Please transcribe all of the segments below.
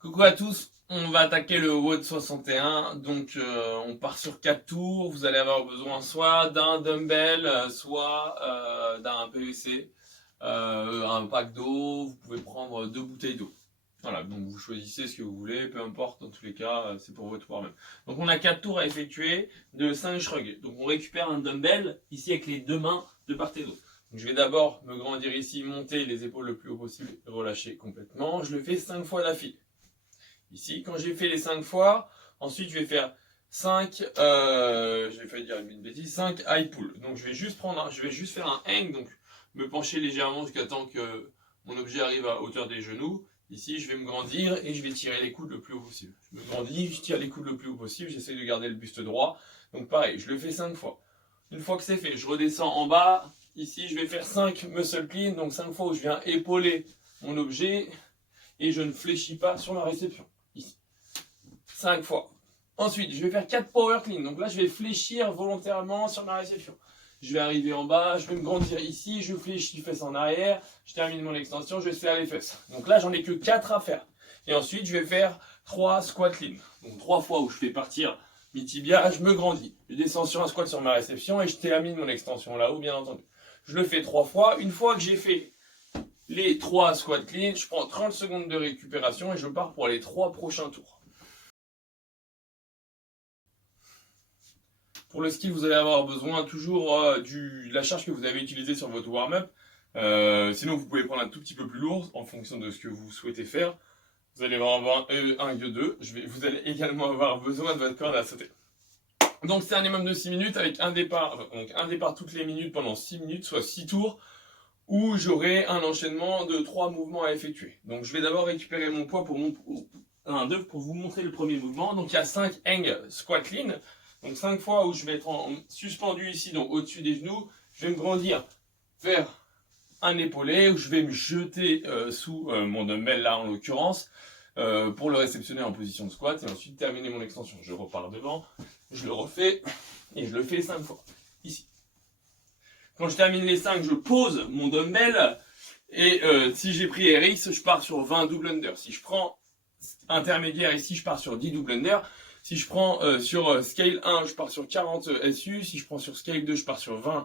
Coucou à tous, on va attaquer le WOD 61, donc on part sur 4 tours, vous allez avoir besoin soit d'un dumbbell, soit d'un PVC, un pack d'eau, vous pouvez prendre 2 bouteilles d'eau. Voilà, donc vous choisissez ce que vous voulez, peu importe, dans tous les cas, c'est pour votre pouvoir même. Donc on a 4 tours à effectuer de 5 shrugs. Donc on récupère un dumbbell, ici avec les deux mains de part et d'autre. Donc je vais d'abord me grandir ici, monter les épaules le plus haut possible, relâcher complètement. Je le fais 5 fois d'affilée. Ici, quand j'ai fait les 5 fois, ensuite je vais faire 5, j'ai failli dire une bêtise, 5 high pull. Donc je vais juste faire un hang, donc me pencher légèrement jusqu'à temps que mon objet arrive à hauteur des genoux. Ici, je vais me grandir et je vais tirer les coudes le plus haut possible. Je me grandis, je tire les coudes le plus haut possible, j'essaie de garder le buste droit. Donc pareil, je le fais 5 fois. Une fois que c'est fait, je redescends en bas. Ici, je vais faire 5 muscle clean, donc 5 fois où je viens épauler mon objet et je ne fléchis pas sur la réception. Ici. 5 fois. Ensuite, je vais faire 4 power clean. Donc là, je vais fléchir volontairement sur ma réception. Je vais arriver en bas, je vais me grandir ici, je fléchis fesses en arrière, je termine mon extension, je vais faire les fesses. Donc là, j'en ai que 4 à faire. Et ensuite, je vais faire 3 squat clean. Donc 3 fois où je fais partir mes tibias, je me grandis. Je descends sur un squat sur ma réception et je termine mon extension là-haut, bien entendu. Je le fais 3 fois. Une fois que j'ai fait les 3 squat clean, je prends 30 secondes de récupération et je pars pour les 3 prochains tours. Pour le skill, vous allez avoir besoin toujours de la charge que vous avez utilisée sur votre warm-up. Sinon, vous pouvez prendre un tout petit peu plus lourd en fonction de ce que vous souhaitez faire. Vous allez avoir un gueux 2. Vous allez également avoir besoin de votre corde à sauter. Donc c'est un minimum de 6 minutes avec un départ. Donc un départ toutes les minutes pendant 6 minutes, soit 6 tours, où j'aurai un enchaînement de 3 mouvements à effectuer. Donc je vais d'abord récupérer mon poids pour vous montrer le premier mouvement. Donc il y a 5 hang squat clean. Donc 5 fois où je vais être suspendu ici, donc au-dessus des genoux. Je vais me grandir vers un épaulé, où je vais me jeter sous mon dumbbell là en l'occurrence, pour le réceptionner en position de squat, et ensuite terminer mon extension. Je repars devant, je le refais, et je le fais 5 fois, ici. Quand je termine les 5, je pose mon dumbbell, et si j'ai pris RX, je pars sur 20 double under. Si je prends intermédiaire ici, je pars sur 10 double under. Si je prends sur scale 1, je pars sur 40 SU. Si je prends sur scale 2, je pars sur 20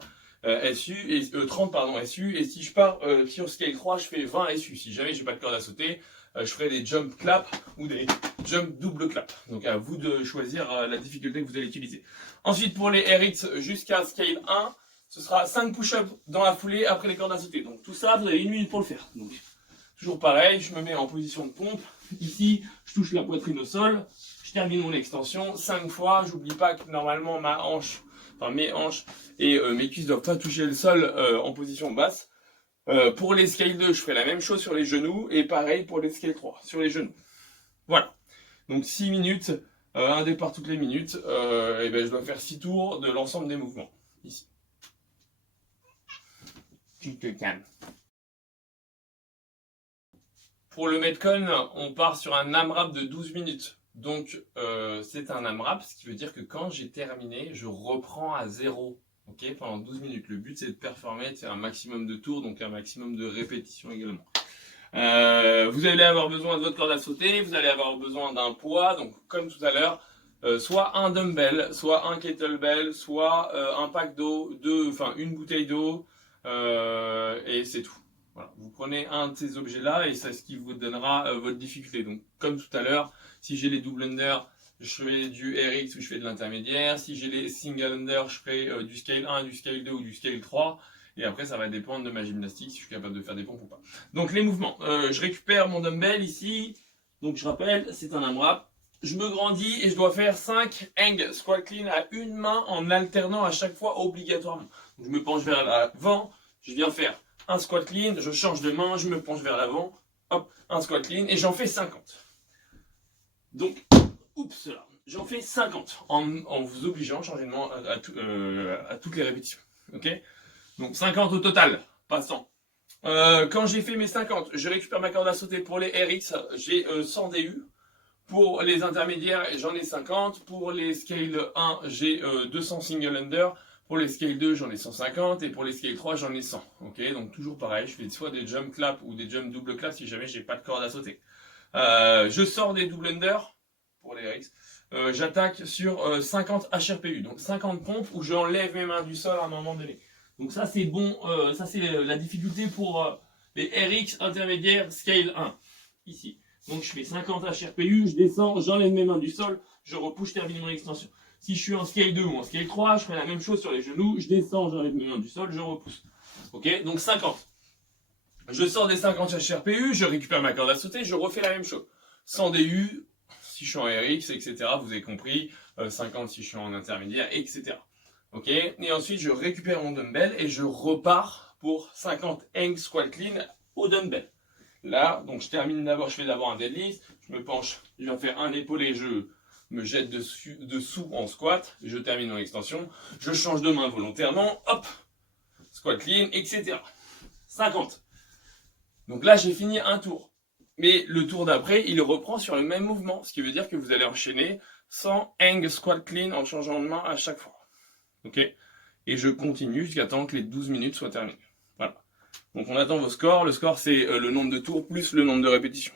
SU et 30 pardon SU. Et si je pars sur scale 3, je fais 20 SU. Si jamais j'ai pas de corde à sauter, je ferai des jump clap ou des jump double clap. Donc à vous de choisir la difficulté que vous allez utiliser. Ensuite pour les RX jusqu'à scale 1, ce sera 5 push-ups dans la foulée après les cordes à sauter. Donc tout ça, vous avez 1 minute pour le faire. Donc toujours pareil, je me mets en position de pompe. Ici, je touche la poitrine au sol. Je termine mon extension 5 fois. J'oublie pas que normalement mes hanches et mes cuisses doivent pas toucher le sol en position basse. Pour les scale 2, je ferai la même chose sur les genoux et pareil pour les scale 3 sur les genoux. Voilà. Donc 6 minutes, un départ toutes les minutes. Et ben je dois faire 6 tours de l'ensemble des mouvements. Ici. Tu te calmes. Pour le Metcon, on part sur un AMRAP de 12 minutes. Donc c'est un AMRAP, ce qui veut dire que quand j'ai terminé, je reprends à 0 pendant 12 minutes. Le but c'est de performer, de faire un maximum de tours, donc un maximum de répétitions également. Vous allez avoir besoin de votre corde à sauter, vous allez avoir besoin d'un poids, donc comme tout à l'heure, soit un dumbbell, soit un kettlebell, soit un pack d'eau, une bouteille d'eau, et c'est tout. Voilà. Vous prenez un de ces objets-là et c'est ce qui vous donnera votre difficulté. Donc, comme tout à l'heure, si j'ai les double under, je fais du RX ou je fais de l'intermédiaire. Si j'ai les single under, je ferai du scale 1, du scale 2 ou du scale 3. Et après, ça va dépendre de ma gymnastique, si je suis capable de faire des pompes ou pas. Donc, les mouvements. Je récupère mon dumbbell ici. Donc, je rappelle, c'est un AMRAP. Je me grandis et je dois faire 5 hang squat clean à une main en alternant à chaque fois obligatoirement. Donc, je me penche vers l'avant, je viens faire un squat clean, je change de main, je me penche vers l'avant, hop, un squat clean, et j'en fais 50. Donc, oups là, j'en fais 50 en vous obligeant à changer de main à toutes les répétitions. Ok? Donc 50 au total, pas 100. Quand j'ai fait mes 50, je récupère ma corde à sauter pour les RX, j'ai 100 DU. Pour les intermédiaires, j'en ai 50. Pour les scale 1, j'ai 200 single under. Pour les scale 2, j'en ai 150. Et pour les scale 3, j'en ai 100. Ok, donc toujours pareil, je fais soit des jump clap ou des jump double clap si jamais j'ai pas de corde à sauter. Je sors des double under pour les RX. J'attaque sur 50 HRPU, donc 50 pompes où j'enlève mes mains du sol à un moment donné. Donc ça c'est bon, ça c'est la difficulté pour les RX intermédiaires scale 1, ici. Donc je fais 50 HRPU, je descends, j'enlève mes mains du sol, je repousse, je termine mon extension. Si je suis en scale 2 ou en scale 3, je fais la même chose sur les genoux, je descends, j'enlève mes mains du sol, je repousse. Ok, donc 50. Je sors des 50 HRPU, je récupère ma corde à sauter, je refais la même chose. 100 DU, si je suis en RX, etc. Vous avez compris, 50 si je suis en intermédiaire, etc. Ok, et ensuite je récupère mon dumbbell et je repars pour 50 hang squat clean au dumbbell. Là, donc je termine d'abord, je fais d'abord un deadlift, je me penche, je viens faire un épaulé, je me jette dessous en squat, je termine mon extension, je change de main volontairement, hop, squat clean, etc. 50. Donc là, j'ai fini un tour. Mais le tour d'après, il reprend sur le même mouvement, ce qui veut dire que vous allez enchaîner 100 hang squat clean en changeant de main à chaque fois. Ok? Et je continue jusqu'à temps que les 12 minutes soient terminées. Voilà. Donc on attend vos scores. Le score, c'est le nombre de tours plus le nombre de répétitions.